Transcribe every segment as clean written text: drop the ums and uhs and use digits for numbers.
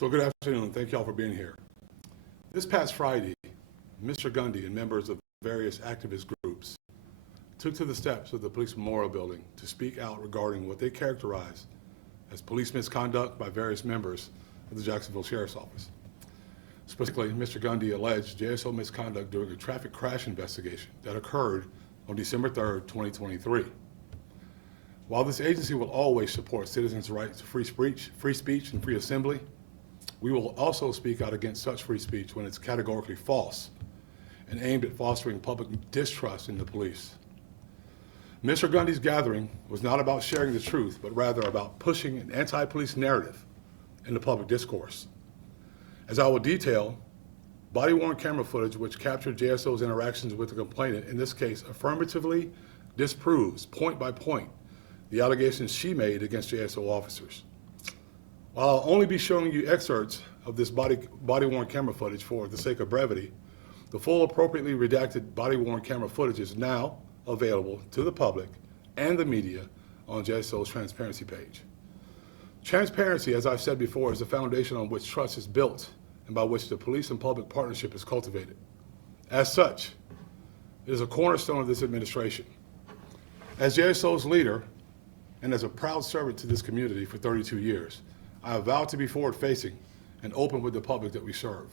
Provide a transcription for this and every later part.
So good afternoon. Thank you all for being here. This past Friday, Mr. Gundy and members of various activist groups took to the steps of the police memorial building to speak out regarding what they characterized as police misconduct by various members of the Jacksonville Sheriff's Office. Specifically, Mr. Gundy alleged JSO misconduct during a traffic crash investigation that occurred on December 3rd, 2023. While this agency will always support citizens' rights to free speech and free assembly, we will also speak out against such free speech when it's categorically false and aimed at fostering public distrust in the police. Mr. Gundy's gathering was not about sharing the truth, but rather about pushing an anti-police narrative in the public discourse. As I will detail, body-worn camera footage which captured JSO's interactions with the complainant, in this case, affirmatively disproves, point by point, the allegations she made against JSO officers. While I'll only be showing you excerpts of this body-worn camera footage for the sake of brevity, the full appropriately redacted body-worn camera footage is now available to the public and the media on JSO's transparency page. Transparency, as I've said before, is the foundation on which trust is built and by which the police and public partnership is cultivated. As such, it is a cornerstone of this administration. As JSO's leader and as a proud servant to this community for 32 years, I have vowed to be forward-facing and open with the public that we serve.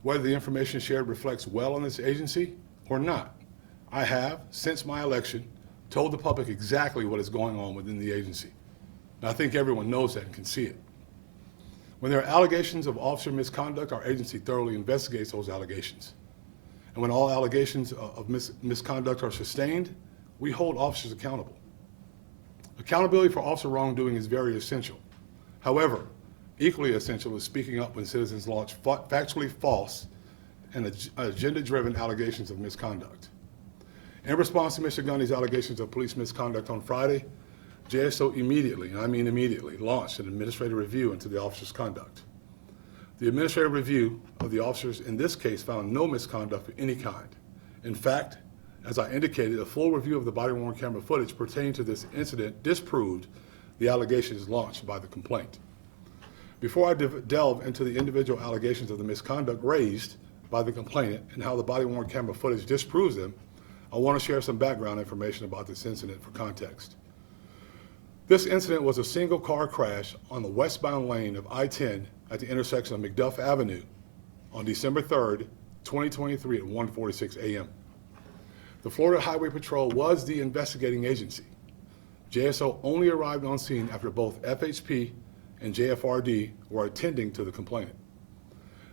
Whether the information shared reflects well on this agency or not, I have, since my election, told the public exactly what is going on within the agency. And I think everyone knows that and can see it. When there are allegations of officer misconduct, our agency thoroughly investigates those allegations. And when all allegations of misconduct are sustained, we hold officers accountable. Accountability for officer wrongdoing is very essential. However, equally essential is speaking up when citizens launch factually false and agenda-driven allegations of misconduct. In response to Mr. Gundy's allegations of police misconduct on Friday, JSO immediately, and I mean immediately, launched an administrative review into the officer's conduct. The administrative review of the officers in this case found no misconduct of any kind. In fact, as I indicated, a full review of the body-worn camera footage pertaining to this incident disproved the allegations launched by the complaint. Before I delve into the individual allegations of the misconduct raised by the complainant and how the body-worn camera footage disproves them, I want to share some background information about this incident for context. This incident was a single car crash on the westbound lane of I-10 at the intersection of McDuff Avenue on December 3rd, 2023 at 1:46 a.m. The Florida Highway Patrol was the investigating agency. JSO only arrived on scene after both FHP and JFRD were attending to the complainant.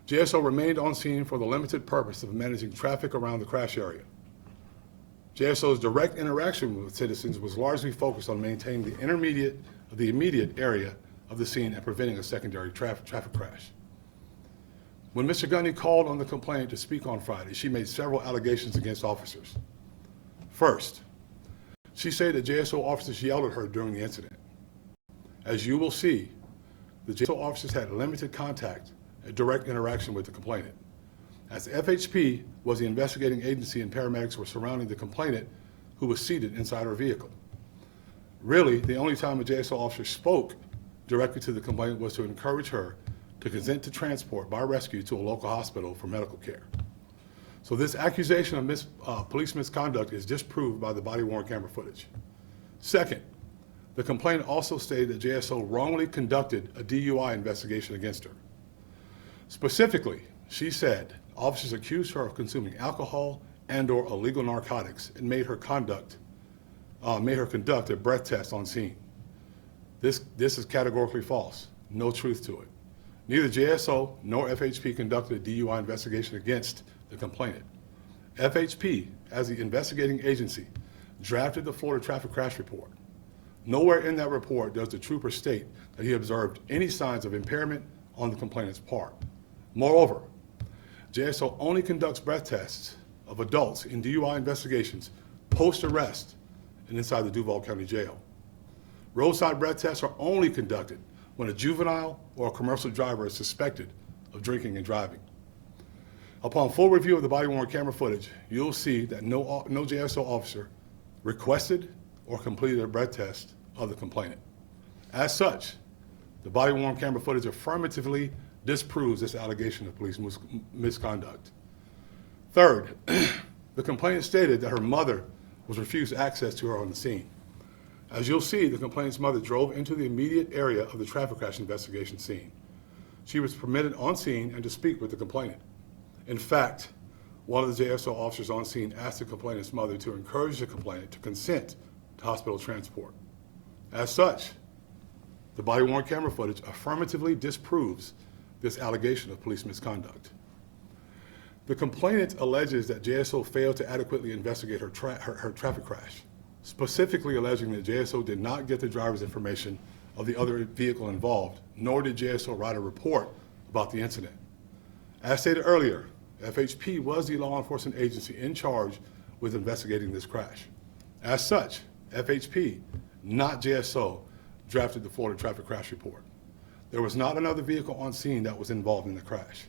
JSO remained on scene for the limited purpose of managing traffic around the crash area. JSO's direct interaction with citizens was largely focused on maintaining the immediate area of the scene and preventing a secondary traffic crash. When Mr. Gundy called on the complainant to speak on Friday, she made several allegations against officers. First, she said that JSO officers yelled at her during the incident. As you will see, the JSO officers had limited contact and direct interaction with the complainant. As FHP was the investigating agency and paramedics were surrounding the complainant who was seated inside her vehicle. Really, the only time a JSO officer spoke directly to the complainant was to encourage her to consent to transport by rescue to a local hospital for medical care. So this accusation of police misconduct is disproved by the body-worn camera footage. Second, the complainant also stated that JSO wrongly conducted a DUI investigation against her. Specifically, she said officers accused her of consuming alcohol and/or illegal narcotics and made her conduct a breath test on scene. This is categorically false. No truth to it. Neither JSO nor FHP conducted a DUI investigation against the complainant. FHP, as the investigating agency, drafted the Florida traffic crash report. Nowhere in that report does the trooper state that he observed any signs of impairment on the complainant's part. Moreover, JSO only conducts breath tests of adults in DUI investigations post-arrest and inside the Duval County Jail. Roadside breath tests are only conducted when a juvenile or a commercial driver is suspected of drinking and driving. Upon full review of the body-worn camera footage, you'll see that no JSO officer requested or completed a breath test of the complainant. As such, the body-worn camera footage affirmatively disproves this allegation of police misconduct. Third, the complainant stated that her mother was refused access to her on the scene. As you'll see, the complainant's mother drove into the immediate area of the traffic crash investigation scene. She was permitted on scene and to speak with the complainant. In fact, one of the JSO officers on scene asked the complainant's mother to encourage the complainant to consent to hospital transport. As such, the body-worn camera footage affirmatively disproves this allegation of police misconduct. The complainant alleges that JSO failed to adequately investigate her traffic crash, specifically alleging that JSO did not get the driver's information of the other vehicle involved, nor did JSO write a report about the incident. As stated earlier, FHP was the law enforcement agency in charge with investigating this crash. As such, FHP, not JSO, drafted the Florida traffic crash report. There was not another vehicle on scene that was involved in the crash.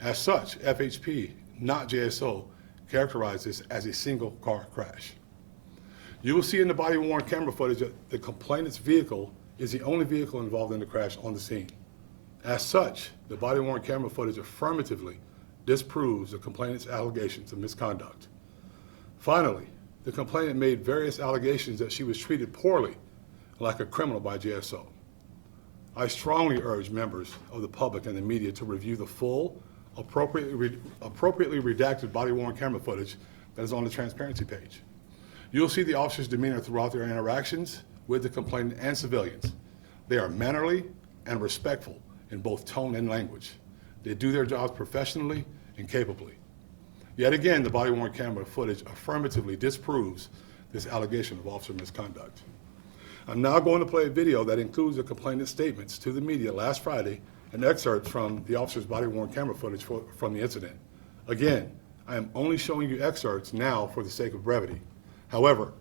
As such, FHP, not JSO, characterized this as a single car crash. You will see in the body-worn camera footage that the complainant's vehicle is the only vehicle involved in the crash on the scene. As such, the body-worn camera footage affirmatively disproves the complainant's allegations of misconduct. Finally, the complainant made various allegations that she was treated poorly, like a criminal by JSO. I strongly urge members of the public and the media to review the full, appropriately redacted body-worn camera footage that is on the transparency page. You'll see the officers' demeanor throughout their interactions with the complainant and civilians. They are mannerly and respectful in both tone and language. They do their jobs professionally and capably. Yet again, the body-worn camera footage affirmatively disproves this allegation of officer misconduct. I'm now going to play a video that includes the complainant's statements to the media last Friday and excerpts from the officer's body-worn camera footage from the incident. Again, I am only showing you excerpts now for the sake of brevity. However,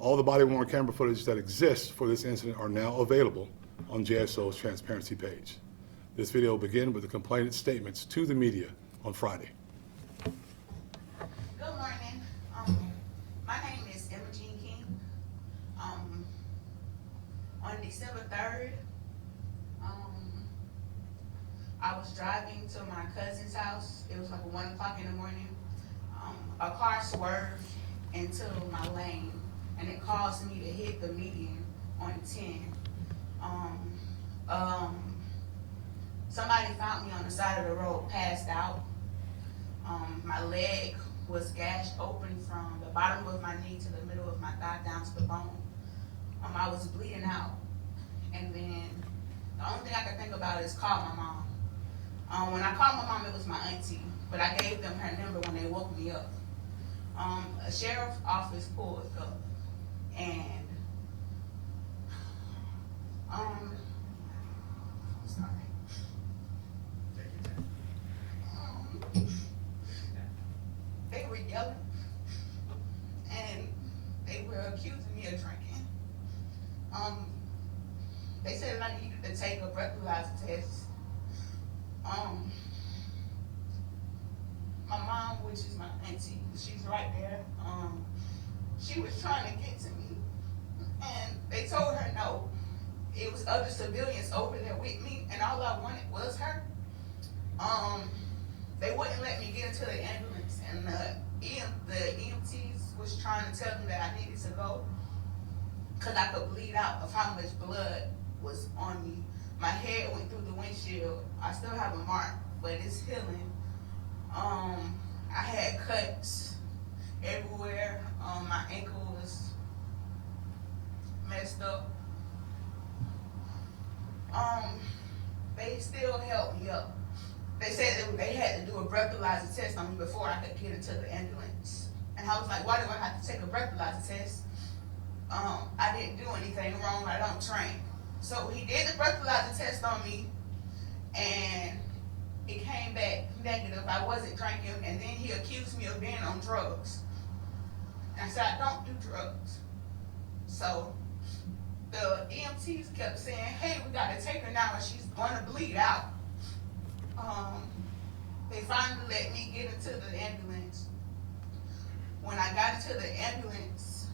all the body-worn camera footage that exists for this incident are now available on JSO's transparency page. This video will begin with the complainant's statements to the media on Friday. Good morning. My name is Emma Jean King. On December 3rd, I was driving to my cousin's house. It was like 1 o'clock in the morning. A car swerved into my lane, and it caused me to hit the median on 10. Somebody found me on the side of the road, passed out. My leg was gashed open from the bottom of my knee to the middle of my thigh down to the bone. I was bleeding out, and then the only thing I could think about is call my mom. When I called my mom, it was my auntie, but I gave them her number when they woke me up. A sheriff's office pulled up, and they were yelling, and they were accusing me of drinking. They said that I needed to take a breathalyzer test. My mom, which is my auntie, she's right there. She was trying to get to me, and they told her no. It was other civilians over there with me, and all I wanted was her. They wouldn't let me get into the ambulance, and the EMTs was trying to tell me that I needed to go because I could bleed out of how much blood was on me. My head went through the windshield. I still have a mark, but it's healing. I had cuts everywhere. My ankle was messed up. They still held me up. They said that they had to do a breathalyzer test on me before I could get into the ambulance. And I was like, why do I have to take a breathalyzer test? I didn't do anything wrong. I don't train. So he did the breathalyzer test on me, and it came back negative. I wasn't drinking, and then he accused me of being on drugs. And I said, I don't do drugs. So the EMTs kept saying, hey, we gotta take her now, and she's gonna bleed out. They finally let me get into the ambulance. When I got into the ambulance,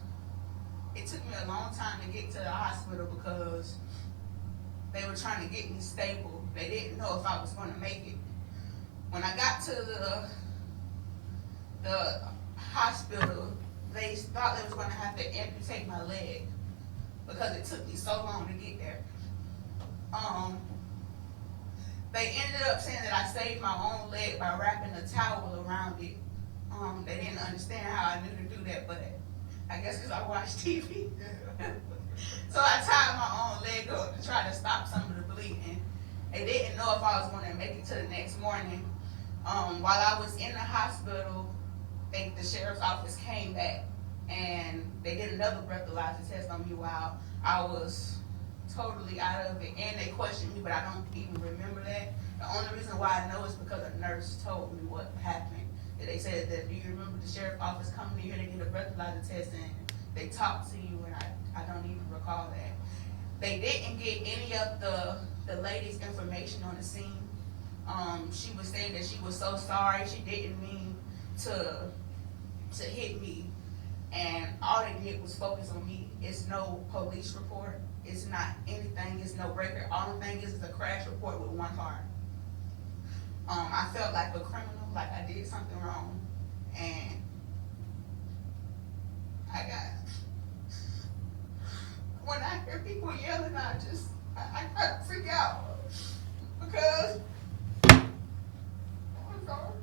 it took me a long time to get to the hospital because they were trying to get me stable. They didn't know if I was gonna make it. When I got to the hospital, they thought they was gonna have to amputate my leg because it took me so long to get there. They ended up saying that I saved my own leg by wrapping a towel around it. They didn't understand how I knew to do that, but I guess because I watched TV. So I tied my own leg up to try to stop some of the bleeding. They didn't know if I was going to make it to the next morning. While I was in the hospital, the sheriff's office came back and they did another breathalyzer test on me while I was totally out of it, and they questioned me, but I don't even remember that. The only reason why I know is because a nurse told me what happened. They said that, do you remember the sheriff's office coming in here to get a breathalyzer test, and they talked to you, and I don't even recall that. They didn't get any of the lady's information on the scene. She was saying that she was so sorry, she didn't mean to hit me, and all they did was focus on me. It's no police report, it's not anything, it's no record. All the thing is a crash report with one car. I felt like a criminal, like I did something wrong, and when I hear people yelling, I kind of freak out because I'm sorry.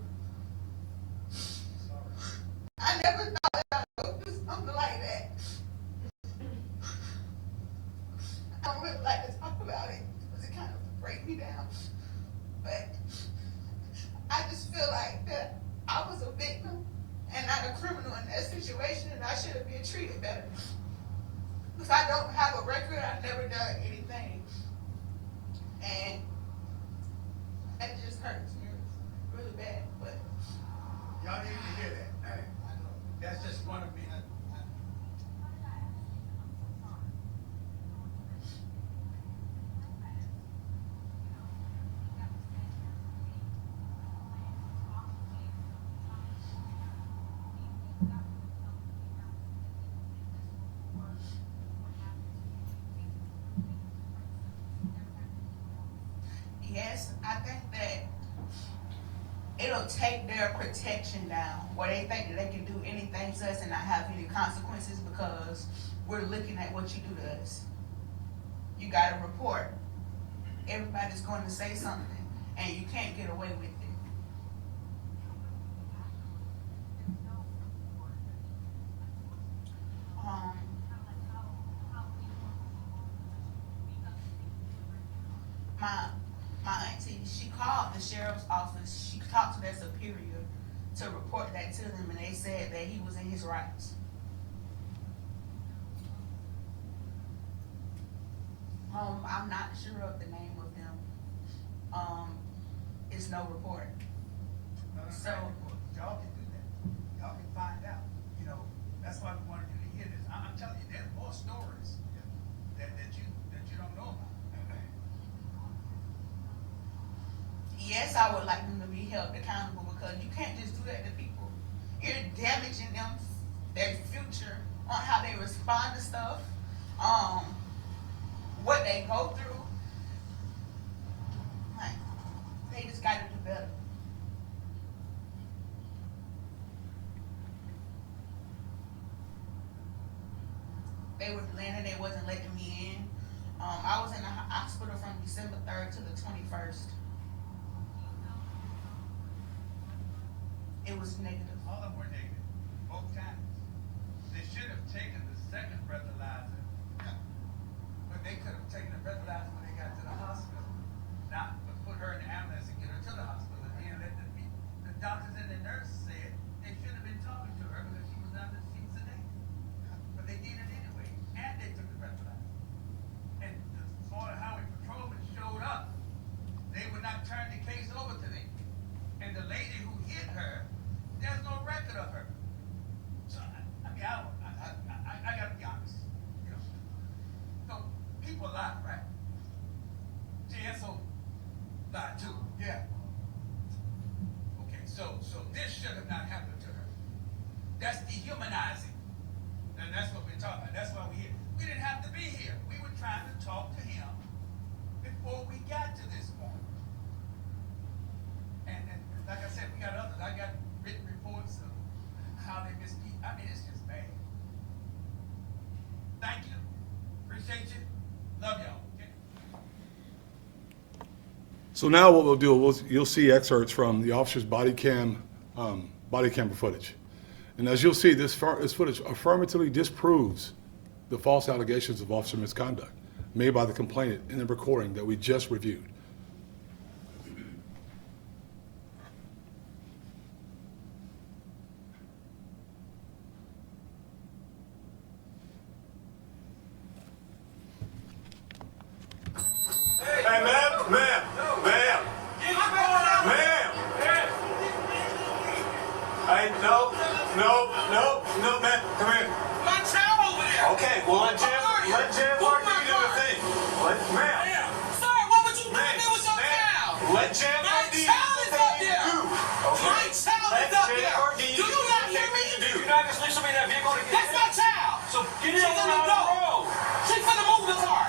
I never thought that I would do something like that. I don't really like to talk about it because it kind of breaks me down. But I just feel like that I was a victim and not a criminal in that situation, and I should have been treated better. Because I don't have a record, I've never done anything. And that just hurts me really bad. But y'all need to hear that. That's just one of me. yes, I think that it'll take their protection down, where they think that they can do anything to us and not have any consequences because we're looking at what you do to us. You got to report. Everybody's going to say something, and you can't get away with it. Um, my my auntie, she called the sheriff's office. She talked to their superior to report that to them, and they said that he was in his rights. I'm not sure of the name of them. It's no report. So Y'all can do that. Y'all can find out. You know, that's why we wanted you to hear this. I'm telling you, there's more stories that you don't know about. yes, I would like them to be held accountable because you can't just do that to people. You're damaging them, their future on how they respond to stuff, what they go through. Like, they just got to do better. They were landing, they wasn't letting me in. I was in the hospital from December 3rd to the 21st. It was negative. All of them were negative, both times. They should have taken the second breathalyzer, but they could have taken the breathalyzer when they got to the hospital. Not put her in the ambulance and get her to the hospital. And then let the doctors and the nurses said they should have been talking to her because she was sedated. But they did it anyway, and they took the breathalyzer. And the Florida Highway Patrolman showed up. They would not turn the case over to them. And the lady who hit her, there's no record of her. So now what we'll do, you'll see excerpts from the officer's body camera footage. And as you'll see, this footage affirmatively disproves the false allegations of officer misconduct made by the complainant in the recording that we just reviewed. Hey, ma'am. Hey, no, ma'am, come here. My child over there. Okay, well, let Jan Martin do the thing. Ma'am. Sir, what would you do if it was your child? Let Jan My Martin do child is up the thing there. you do. Okay? My child Let is up Jan there. Martin Do you not hear me? do. You not just leave somebody in that vehicle to get That's my child. So get She's in in on the the door. road. She's gonna move the car.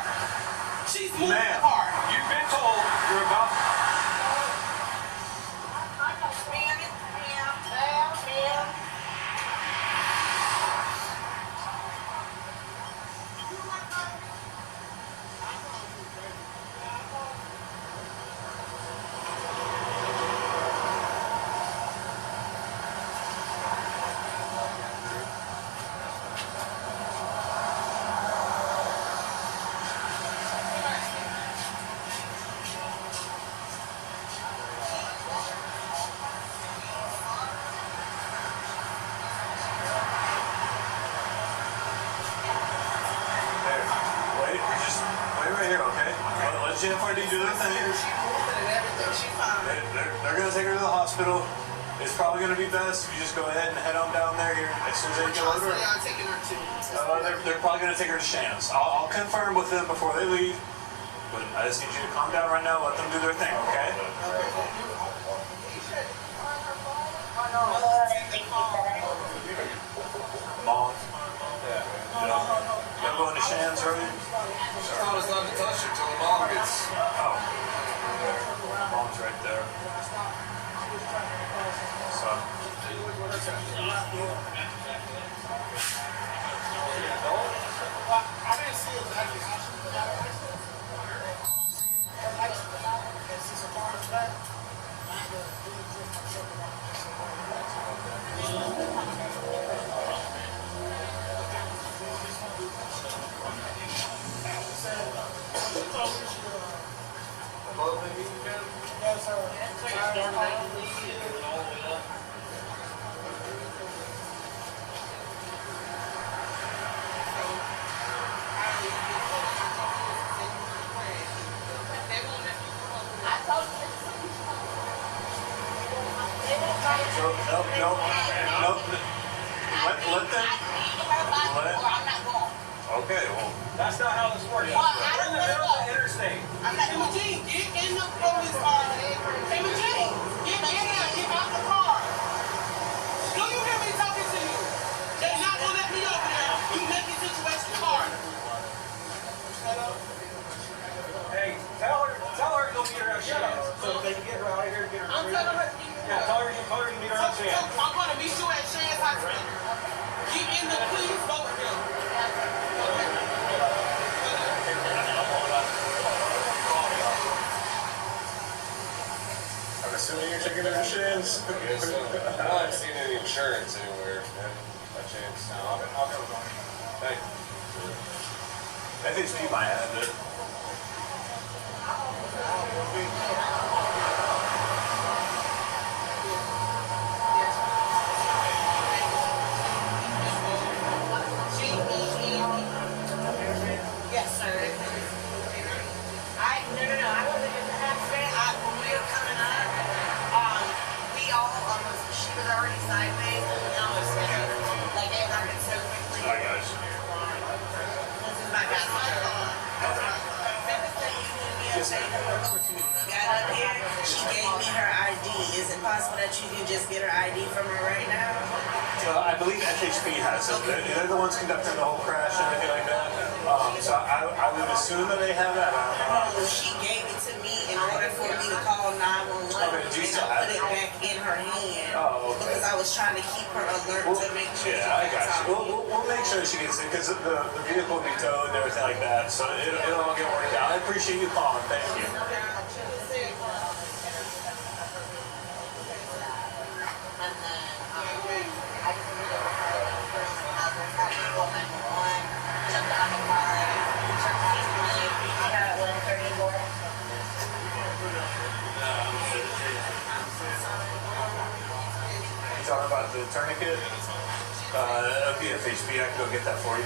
She's moving Ma'am. the car. You've been told you're about to. Wait right here, okay? Let Jan Martin do their thing. She moving and everything. She fine. They're gonna take her to the hospital. It's probably gonna be best if you just go ahead and head on down there here as soon as they Which get hospital over. y'all taking her to? They're probably gonna take her to Shands. I'll confirm with them before they leave. But I just need you to calm down right now. Let them do their thing, okay? Mom. Y'all going to Shands, right? Tell us not to touch her till the mom gets. Oh. Mom's right there. So. I didn't see exactly how she got arrested. Her license was out, and since the car was back, I had to really put myself around So, no. Let them. Okay, well. That's not how this works. Well, I don't We're in the wanna middle go. of the interstate. I'm not Emma Jean, get in the police car. Emma Jean, get in there, get out the car. Do you hear me talking to you? They're not gonna let me over there. You make the situation hard. Shut up. Hey, tell her to go meet her at Shands. So they can get her out of here and get her. I'm treated. telling her to meet Yeah, tell her to meet her at Shands. I'm gonna meet you at Shands Hospital. Get in the police boat with them. I'm assuming you're taking her to Shands. Yes, I haven't seen any insurance anywhere. By chance. I'll go with them. Thank you. I think Steve might have it. Yes, sir. No. I wasn't in the accident. When we were coming up, we all almost, she was already sideways, and we almost hit her. Like, it happened so quickly. I got you. This is my dad's mother. Got up here, she gave me her ID. Is it possible that you can just get her ID from her right now? I believe FHP has it. They're the ones conducting the whole crash and everything like that. So I would assume that they have that. She gave it to me in order for me to call 911, Okay, do you and still I have put it? it back in her hand Oh, okay. because I was trying to keep her alert to make sure. Yeah, I got you. We'll make sure she gets it because the vehicle will be towed and everything like that. So it'll all get worked out. I appreciate you calling. Thank you. talking about the tourniquet? It'll be FHP. I can go get that for you.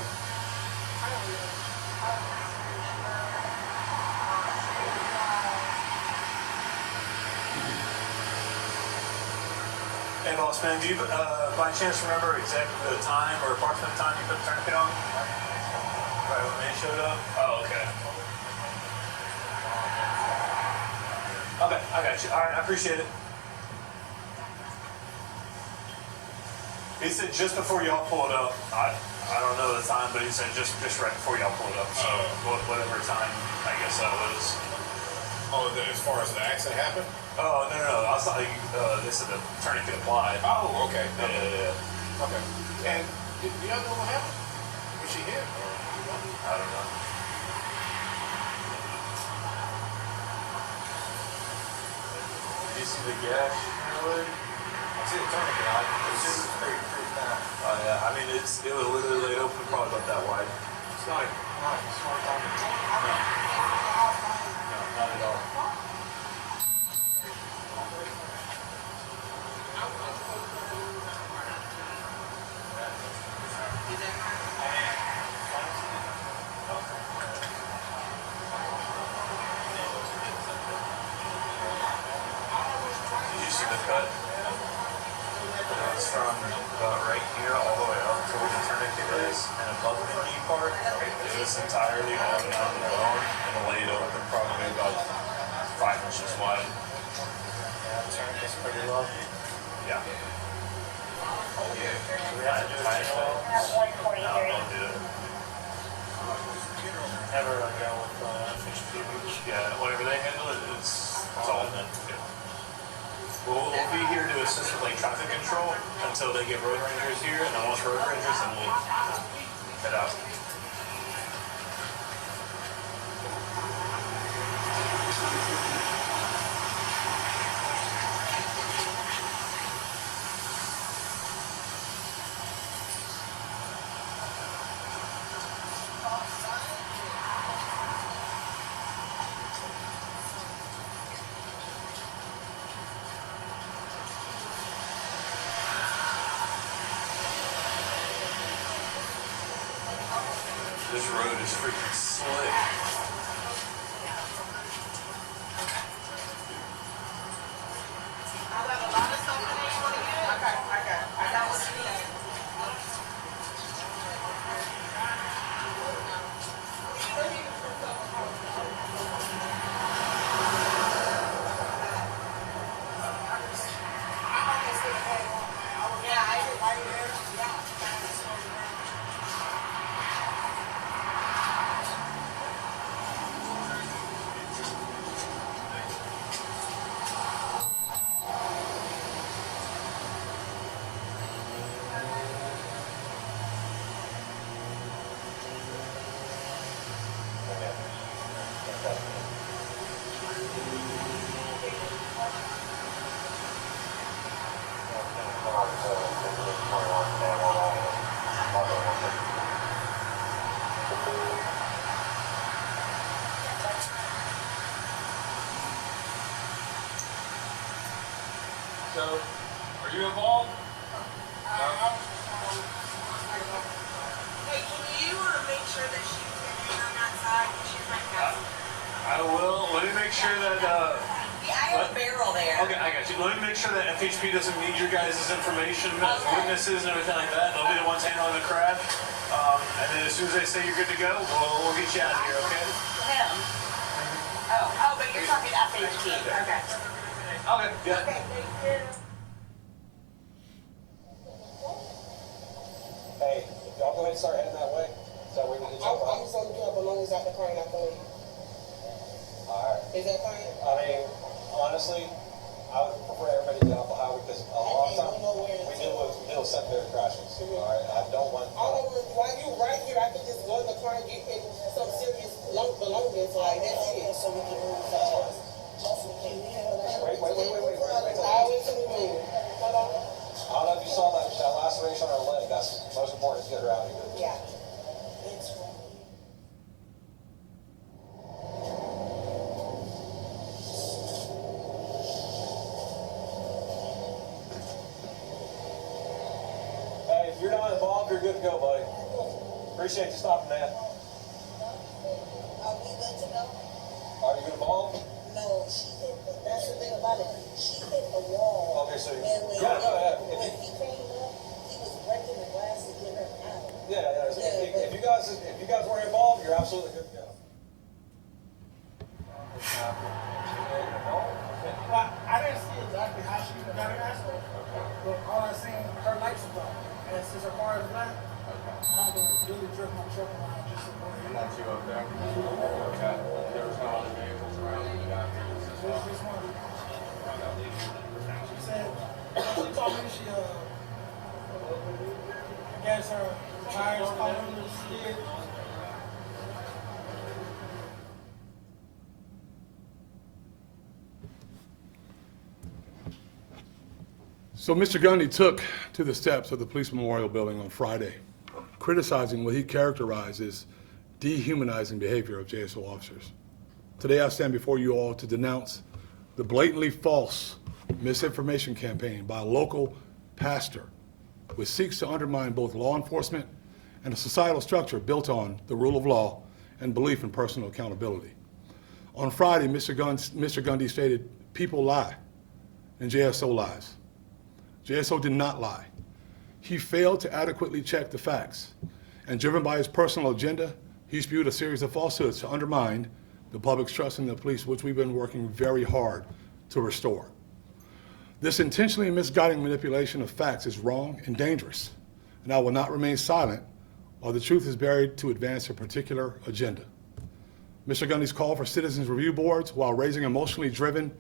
Hey, boss man, do you by chance remember exactly the time or approximate time you put the tourniquet on? Right when they showed up? Oh, okay. Okay, I got you. All right, I appreciate it. He said just before y'all pulled up. I don't know the time, but he said just right before y'all pulled up. So whatever time, I guess that was. Oh, as far as the accident happened? Oh, no. I thought they said the tourniquet applied. Oh, okay. Yeah. Okay. And do y'all know what happened? Was she hit? I don't know. Did you see the gash in her leg? I see the tourniquet on. It's just pretty down. Oh yeah, I mean it was literally laid open probably about that wide. It's not a smart topic. No, not at all. Did you see the cut? It's from about right here all the way up to where the tourniquet is, and above the knee part, is this entirely on down the bone and laid open probably about 5 inches wide. Yeah, the tourniquet's pretty low. Yeah. Yeah, tight well. No, don't do it. Never go with FHP. Yeah, whatever they handle it, it's all in it. Yeah. We'll be here to assist with like traffic control until they get road rangers here, and then once road rangers, then we'll head out. This road is freaking slick. I got a lot of stuff that you want to get. I got what you need. Yeah, I did right there. Yeah. So, are you involved? Hey, can you make sure that she's in on that side? She's right now. I will. Let me make sure that. Yeah, I have a barrel there. Okay, I got you. Let me make sure that FHP doesn't need your guys' information as witnesses and everything like that. They'll be the ones handling the crowd. And then as soon as they say you're good to go, we'll get you out of here, okay? Him. Oh, but you're talking FHP. Okay. Okay. Yeah. Okay, thank you. Hey, y'all go ahead and start heading that way. So we can get you up. I'm just gonna get belongings out the car and I can leave. Alright. Is that fine? I mean, honestly, I would prefer everybody to get off the highway because a lot of times we deal with secondary crashes. Alright, I don't want. All of them, while you right here, I can just go in the car and get in some serious belongings, like that's it. So we can move fast. Wait. I always involved, you're good to go, buddy. Appreciate you stopping, man. Are we good to go? Are you involved? No, that's the thing about it. She hit the wall. Okay, so And when, yeah. when he came up, he was breaking the glass to get her out. Yeah. If you guys weren't involved, you're absolutely good to go. Well, I didn't see exactly how she got an accident, but all I seen, her lights was on. And since her car is black, I'm gonna really drift my truck around just to go ahead. Not you up there. Okay. There was no other vehicles around the guy. There's just one. She said, she told me she, I guess her tires caught under the skid. So Mr. Gundy took to the steps of the police memorial building on Friday, criticizing what he characterized as dehumanizing behavior of JSO officers. Today I stand before you all to denounce the blatantly false misinformation campaign by a local pastor which seeks to undermine both law enforcement and a societal structure built on the rule of law and belief in personal accountability. On Friday, Mr. Gundy stated, "People lie, and JSO lies." JSO did not lie. He failed to adequately check the facts, and driven by his personal agenda, he spewed a series of falsehoods to undermine the public's trust in the police, which we've been working very hard to restore. This intentionally misguiding manipulation of facts is wrong and dangerous, and I will not remain silent while the truth is buried to advance a particular agenda. Mr. Gundy's call for citizens review boards while raising emotionally driven,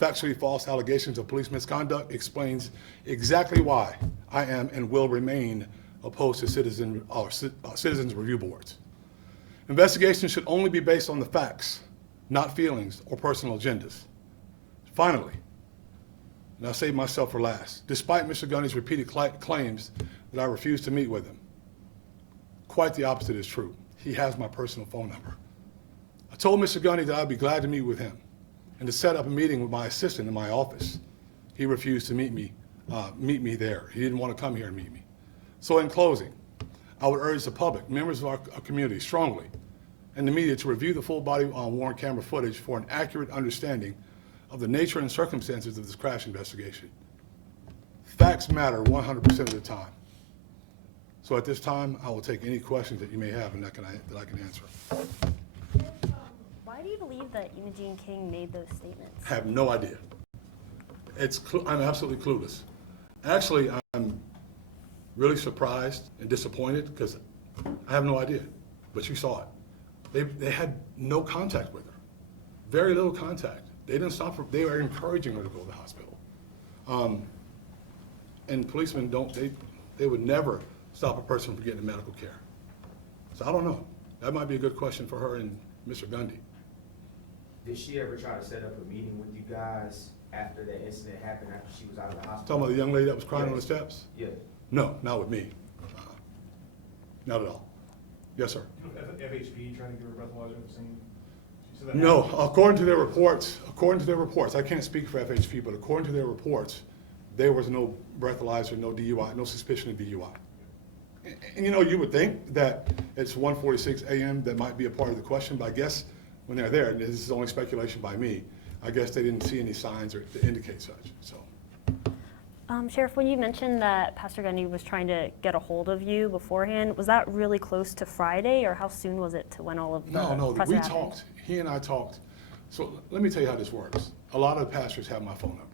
factually false allegations of police misconduct explains exactly why I am and will remain opposed to citizens review boards. Investigations should only be based on the facts, not feelings or personal agendas. Finally, and I'll save myself for last, despite Mr. Gundy's repeated claims that I refuse to meet with him, quite the opposite is true. He has my personal phone number. I told Mr. Gundy that I'd be glad to meet with him and to set up a meeting with my assistant in my office. He refused to meet me there. He didn't want to come here and meet me. So in closing, I would urge the public, members of our community strongly, and the media to review the full body worn camera footage for an accurate understanding of the nature and circumstances of this crash investigation. Facts matter 100% of the time. So at this time, I will take any questions that you may have and that I can answer. Why do you believe that Imogene King made those statements? Have no idea. I'm absolutely clueless. Actually, I'm really surprised and disappointed because I have no idea, but she saw it. They had no contact with her, very little contact. They didn't stop her. They were encouraging her to go to the hospital. And policemen they would never stop a person from getting medical care. So I don't know. That might be a good question for her and Mr. Gundy. Did she ever try to set up a meeting with you guys after that incident happened, after she was out of the hospital? Talking about the young lady that was crying on the steps? Yeah. No, not with me. Not at all. Yes, sir. FHP trying to give her a breathalyzer at the scene? She said that No, happened. according to their reports, I can't speak for FHP, but according to their reports, there was no breathalyzer, no DUI, no suspicion of DUI. And you know, you would think that it's 1:46 a.m. that might be a part of the question, but I guess when they're there, and this is only speculation by me, I guess they didn't see any signs or to indicate such, so. Sheriff, when you mentioned that Pastor Gundy was trying to get a hold of you beforehand, was that really close to Friday, or how soon was it to when all of the No, press we happened? talked, he and I talked. So let me tell you how this works. A lot of pastors have my phone number,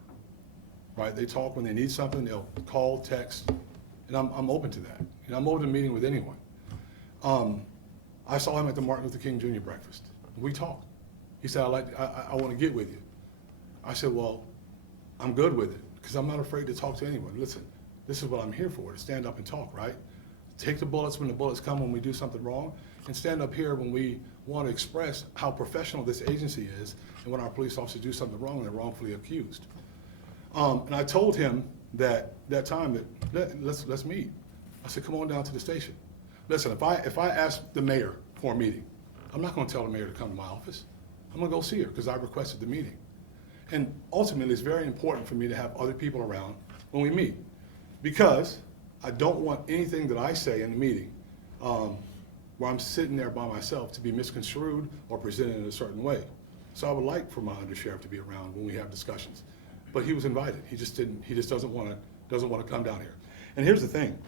right? They talk when they need something, they'll call, text, and I'm open to that. And I'm open to meeting with anyone. I saw him at the Martin Luther King Jr. breakfast. We talked. He said, I want to get with you. I said, well, I'm good with it because I'm not afraid to talk to anyone. Listen, this is what I'm here for, to stand up and talk, right? Take the bullets when the bullets come when we do something wrong, and stand up here when we want to express how professional this agency is and when our police officers do something wrong and they're wrongfully accused. And I told him that time that let's meet. I said, come on down to the station. Listen, if I ask the mayor for a meeting, I'm not going to tell the mayor to come to my office. I'm going to go see her because I requested the meeting. And ultimately, it's very important for me to have other people around when we meet because I don't want anything that I say in the meeting where I'm sitting there by myself to be misconstrued or presented in a certain way. So I would like for my undersheriff to be around when we have discussions. But he was invited. He just doesn't want to come down here. And here's the thing.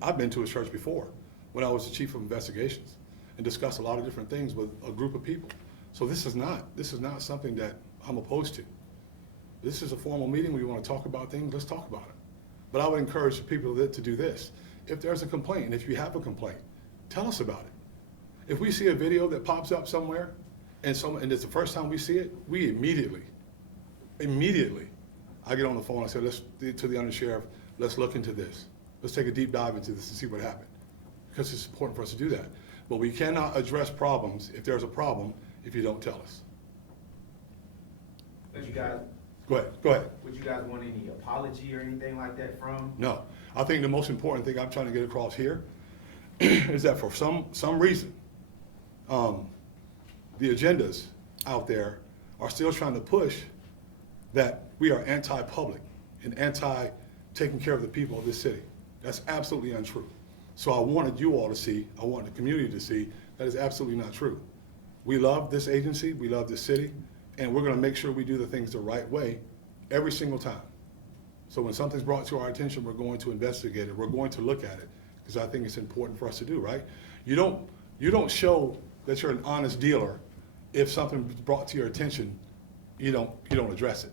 I've been to his church before when I was the chief of investigations and discussed a lot of different things with a group of people. So this is not something that I'm opposed to. This is a formal meeting where you want to talk about things, let's talk about it. But I would encourage people to do this. If there's a complaint, and if you have a complaint, tell us about it. If we see a video that pops up somewhere and it's the first time we see it, we immediately, I get on the phone and say, to the undersheriff, let's look into this. Let's take a deep dive into this and see what happened. Because it's important for us to do that. But we cannot address problems if there's a problem if you don't tell us. Would you guys, Go ahead. would you guys want any apology or anything like that from? No. I think the most important thing I'm trying to get across here is that for some reason, the agendas out there are still trying to push that we are anti-public and anti-taking care of the people of this city. That's absolutely untrue. So I wanted you all to see, I want the community to see, that is absolutely not true. We love this agency, we love this city, and we're gonna make sure we do the things the right way every single time. So when something's brought to our attention, we're going to investigate it, we're going to look at it, because I think it's important for us to do, right? You don't show that you're an honest dealer if something's brought to your attention, you don't address it.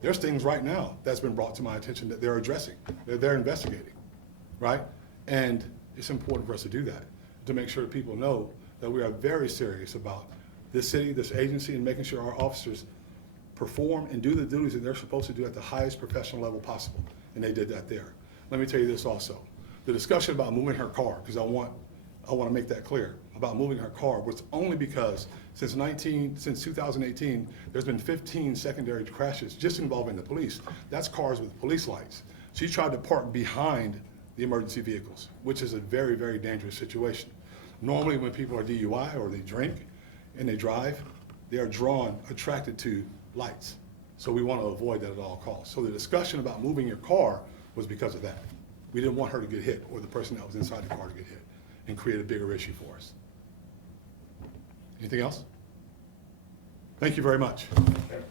There's things right now that's been brought to my attention that they're addressing, that they're investigating, right? And it's important for us to do that, to make sure that people know that we are very serious about this city, this agency, and making sure our officers perform and do the duties that they're supposed to do at the highest professional level possible. And they did that there. Let me tell you this also. The discussion about moving her car, because I want to make that clear, about moving her car was only because since 2018, there's been 15 secondary crashes just involving the police. That's cars with police lights. She tried to park behind the emergency vehicles, which is a very, very dangerous situation. Normally when people are DUI or they drink and they drive, they are attracted to lights. So we want to avoid that at all costs. So the discussion about moving your car was because of that. We didn't want her to get hit or the person that was inside the car to get hit and create a bigger issue for us. Anything else? Thank you very much. Okay.